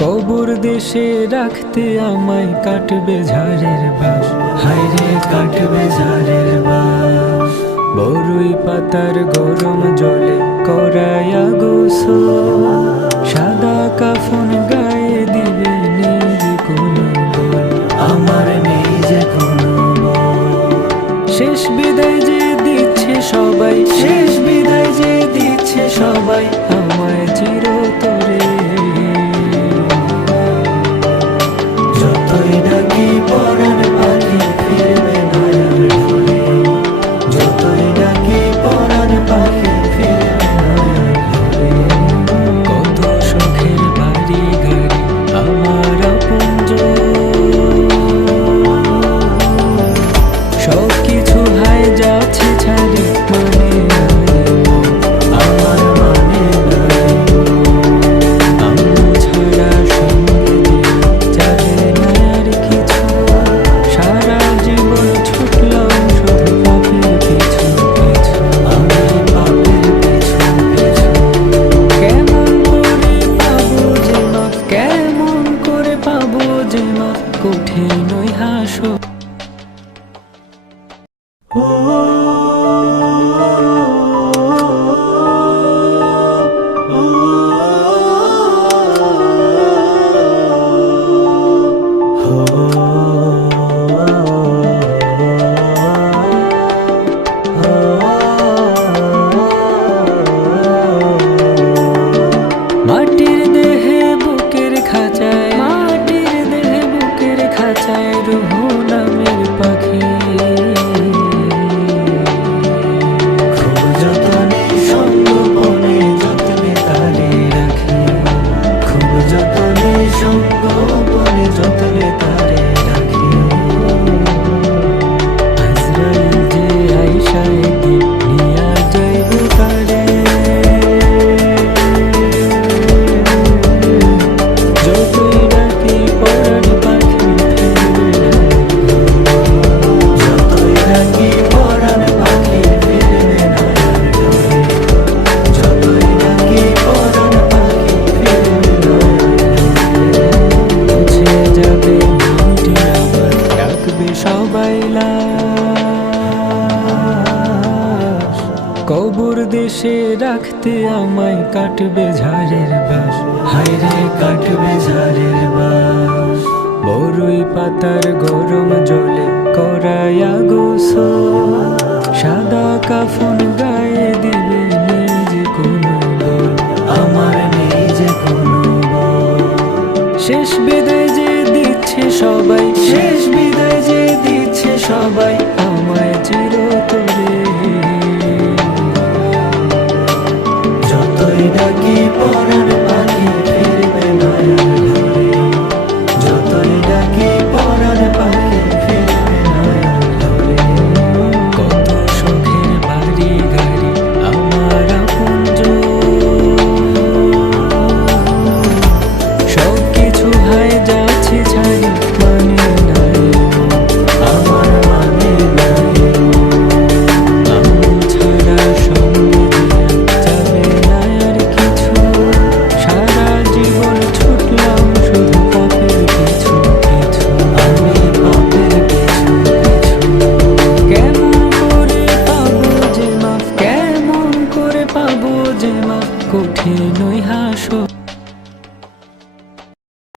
কবর দেশে রাখতে আমায় কাটবে ঝাড়ের বাস, হায়রে কাটবে ঝাড়ের বাস। বরুই পাতার গরম জলে করায়া গোসল, সাদা কাফন গায়ে দিবে নিজ কোনো বল, আমার নেই যে কোনো বল। শেষ বিদায় যে দিচ্ছে সবাই, শেষ বিদায় যে দিচ্ছে সবাই আমায় চিরতরে। যতই ডাকি পরাণ পাখি ফিরবে নয়ার ঘরে, যতই ডাকি পরাণ পাখি ফিরবে নয়ার ঘরে। কত শখের বাড়ি গাড়ি আমার আপনজন, সব কিছু হায় যাচ্ছে ছাড়ি, মানে আমার মানে নাই। আমি ছাড়া সঙ্গে চাহে না আর কিছু, সারা জীবন ছুটলাম শুধু পাপের পিছু পিছু, আমি পাপের পিছু পিছু। কেমন করে পাবো যে মাফ, কেমন করে পাবো যে মাফ, কঠিন ওই হাসো। মাটির দেহে বুকের খাঁচায়, মাটির দেহে বুকের খাঁচায় রুহ নামের পাখি। খুব যতনে সঙ্গোপনে যতনে তারে রাখি, খুব যতনে সঙ্গোপনে যতনে তারে রাখি। আজরাইল যে আইসা একদিন নিয়া যাইব তারে, যতই ডাকি পরাণ পাখি ফিরবে নয়ার ঘরে, যতই ডাকি পরাণ পাখি ফিরবে নয়ার ঘরে, যতই ডাকি পরাণ পাখি ফিরবে নয়ার ঘরে। মুছে যাবে নামটি আমার, ডাকবে সবাই লাশ। কবর দেশে রাখতে আমায় কাটবে ঝাড়ের বাস, হায়রে কাটবে ঝাড়ের বাস। বরুই পাতার গরম জলে করায়া গোসল, সাদা কাফন গায়ে দিবে নিজ কোনো বল, আমার নেই যে কোনো বল। শেষ বিদায় যে দিচ্ছে সবাই, শেষ বিদায় যে দিচ্ছে সবাই আমায় চিরতরে। যতই ডাকি পরাণ পাখি ফিরবে নয়ার ঘরে, যতই ডাকি পরাণ পাখি ফিরবে নয়ার ঘরে। কত শখের বাড়ি গাড়ি আমার আপনজন, সব কিছু হায় যাচ্ছে ছাড়ি, মানে নাই আমার মানে নাই। আমি ছাড়া সঙ্গে যাবে না আর কিছু, যে মা কঠিনই হাসো